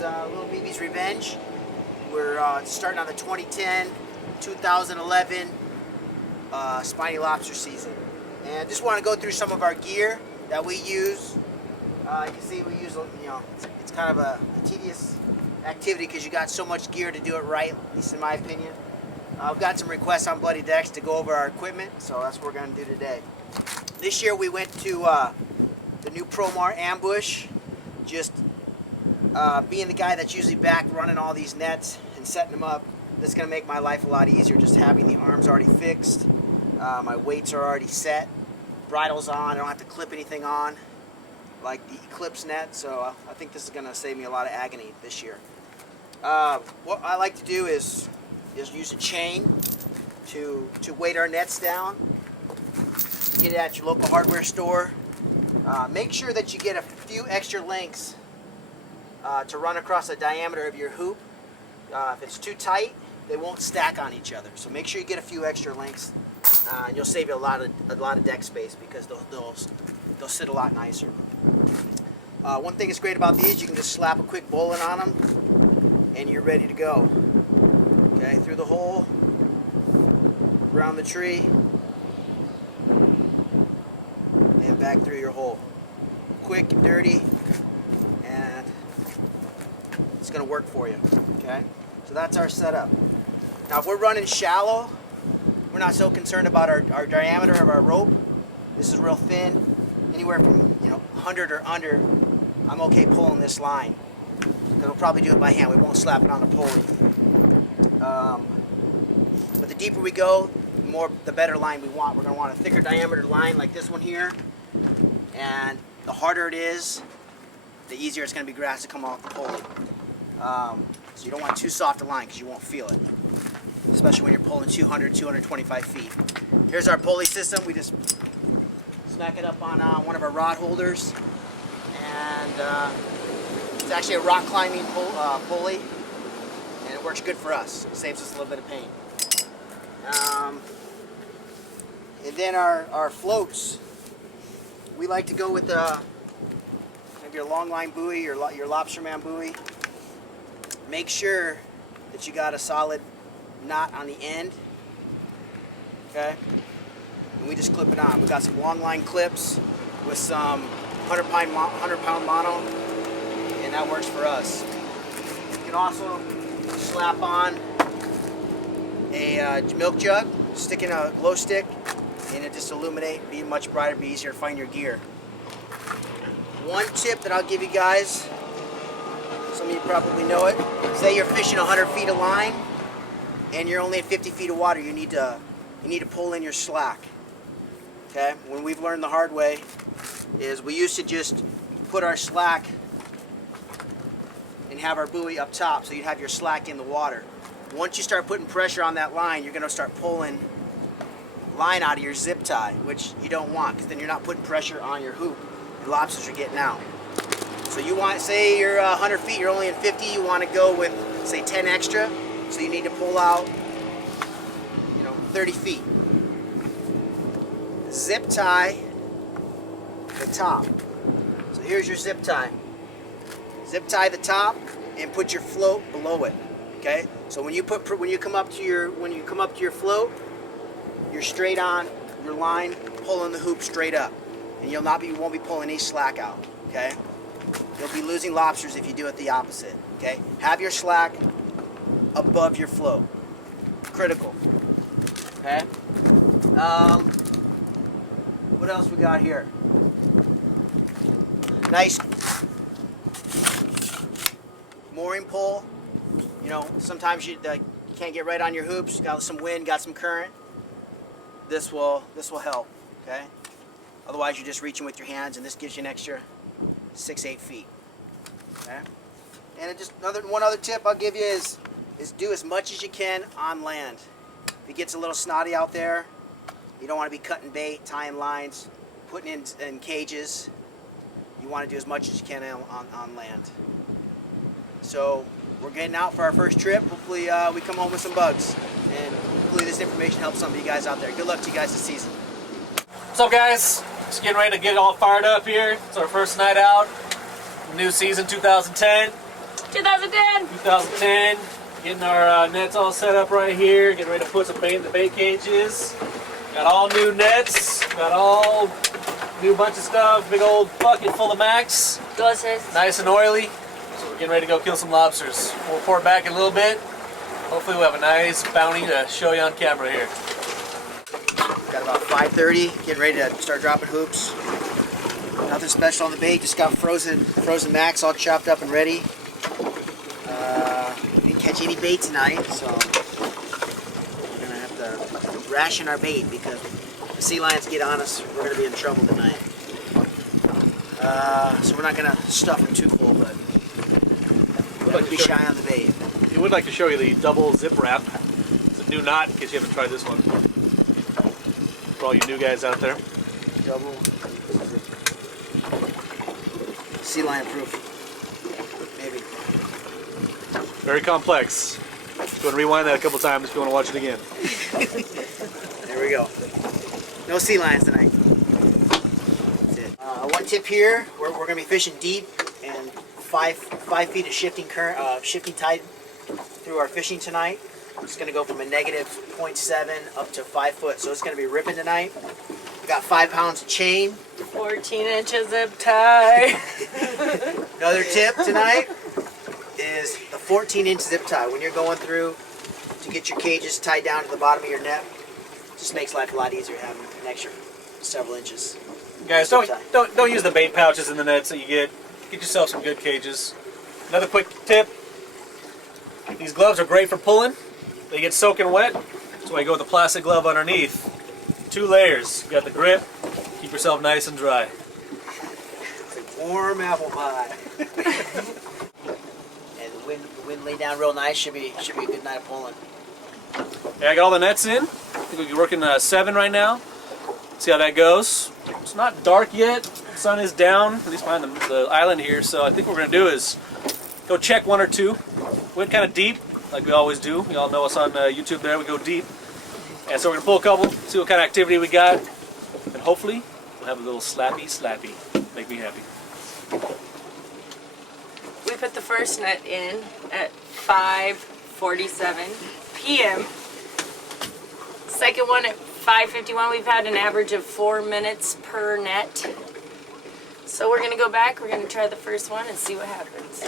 Little Bebe's Revenge. We're starting on the 2010-2011 spiny lobster season. And just want to go through some of our gear that we use. You can see we use, it's kind of a tedious activity because you got so much gear to do it right, at least in my opinion. I've got some requests on Bloody Decks to go over our equipment, so that's what we're going to do today. This year we went to the new Promar Ambush, just being the guy that's usually back running all these nets and setting them up. This is going to make my life a lot easier, just having the arms already fixed. My weights are already set, bridle's on, I don't have to clip anything on like the Eclipse net, so I think this is going to save me a lot of agony this year. What I like to do is use a chain to weight our nets down. Get it at your local hardware store. Make sure that you get a few extra lengths to run across the diameter of your hoop. If it's too tight, they won't stack on each other. So make sure you get a few extra lengths, and you'll save you a lot of deck space because they'll sit a lot nicer. One thing that's great about these, you can just slap a quick bowline on them, and you're ready to go. Okay, through the hole, around the tree, and back through your hole. Quick and dirty, and it's going to work for you. Okay, so that's our setup. Now if we're running shallow, we're not so concerned about our diameter of our rope. This is real thin, anywhere from 100 or under. I'm okay pulling this line. We'll probably do it by hand. We won't slap it on a pulley. But the deeper we go, the better line we want. We're going to want a thicker diameter line like this one here. And the harder it is, the easier it's going to be grass to come off the pulley. So you don't want too soft a line because you won't feel it, especially when you're pulling 200, 225 feet. Here's our pulley system. We just smack it up on one of our rod holders. And it's actually a rock climbing pulley, and it works good for us. It saves us a little bit of pain. And then our floats, we like to go with maybe your long line buoy, your lobsterman buoy. Make sure that you got a solid knot on the end. Okay, and we just clip it on. We got some long line clips with some 100-pound mono, and that works for us. You can also slap on a milk jug, stick in a glow stick, and it just illuminate, be much brighter, be easier to find your gear. One tip that I'll give you guys, some of you probably know it, say you're fishing 100 feet of line and you're only at 50 feet of water, you need to pull in your slack. Okay, when we've learned the hard way is we used to just put our slack and have our buoy up top, so you'd have your slack in the water. Once you start putting pressure on that line, you're going to start pulling line out of your zip tie, which you don't want, because then you're not putting pressure on your hoop. Your lobsters are getting out. So you want, say you're 100 feet, you're only in 50, you want to go with, say, 10 extra, so you need to pull out 30 feet. Zip tie the top. So here's your zip tie. Zip tie the top and put your float below it. Okay? So when you come up to your float, you're straight on your line, pulling the hoop straight up, and you won't be pulling any slack out. Okay? You'll be losing lobsters if you do it the opposite. Okay? Have your slack above your float. Critical. Okay? What else we got here? Nice mooring pole. Sometimes you can't get right on your hoops. Got some wind, got some current. This will help. Okay. Otherwise, you're just reaching with your hands, and this gives you an extra 6-8 feet. Okay. And one other tip I'll give you is do as much as you can on land. If it gets a little snotty out there, you don't want to be cutting bait, tying lines, putting in cages. You want to do as much as you can on land. So we're getting out for our first trip. Hopefully we come home with some bugs, and hopefully this information helps some of you guys out there. Good luck to you guys this season. What's up, guys? Just getting ready to get all fired up here. It's our first night out, new season 2010. 2010. 2010. Getting our nets all set up right here. Getting ready to put some bait in the bait cages. Got all new nets. Got all new bunch of stuff. Big old bucket full of max. Nice and oily. So we're getting ready to go kill some lobsters. We'll report back in a little bit. Hopefully we'll have a nice bounty to show you on camera here. Got about 5:30. Getting ready to start dropping hoops. Nothing special on the bait. Just got frozen max all chopped up and ready. Didn't catch any bait tonight, so we're gonna have to ration our bait because if the sea lions get on us, we're gonna be in trouble tonight. So we're not gonna stuff them too full, but we'll be shy on the bait. We would like to show you the double zip wrap. It's a new knot in case you haven't tried this one. For all you new guys out there. Double sea lion proof, maybe. Very complex. You want to rewind that a couple times if you want to watch it again. There we go. No sea lions tonight. That's it. One tip here: we're going to be fishing deep and 5 feet of shifting current, shifting tide through our fishing tonight. It's going to go from a negative 0.7 up to 5 foot, so it's going to be ripping tonight. We got 5 pounds of chain. 14 inches zip tie. Another tip tonight is the 14-inch zip tie. When you're going through to get your cages tied down to the bottom of your net, it just makes life a lot easier having an extra several inches. Guys, don't use the bait pouches in the nets that you get. Get yourself some good cages. Another quick tip: these gloves are great for pulling. They get soaking wet, so I go with a plastic glove underneath. 2 layers. You got the grip. Keep yourself nice and dry. It's like warm apple pie. And the wind laid down real nice. Should be a good night of pulling. Okay, I got all the nets in. I think we're working 7 right now. See how that goes. It's not dark yet. The sun is down, at least behind the island here. So I think what we're gonna do is go check 1 or 2. Went kind of deep, like we always do. You all know us on YouTube there. We go deep. And so we're gonna pull a couple, see what kind of activity we got, and hopefully we'll have a little slappy. Make me happy. We put the first net in at 5:47 p.m. Second one at 5:51. We've had an average of 4 minutes per net. So we're gonna go back. We're gonna try the first one and see what happens.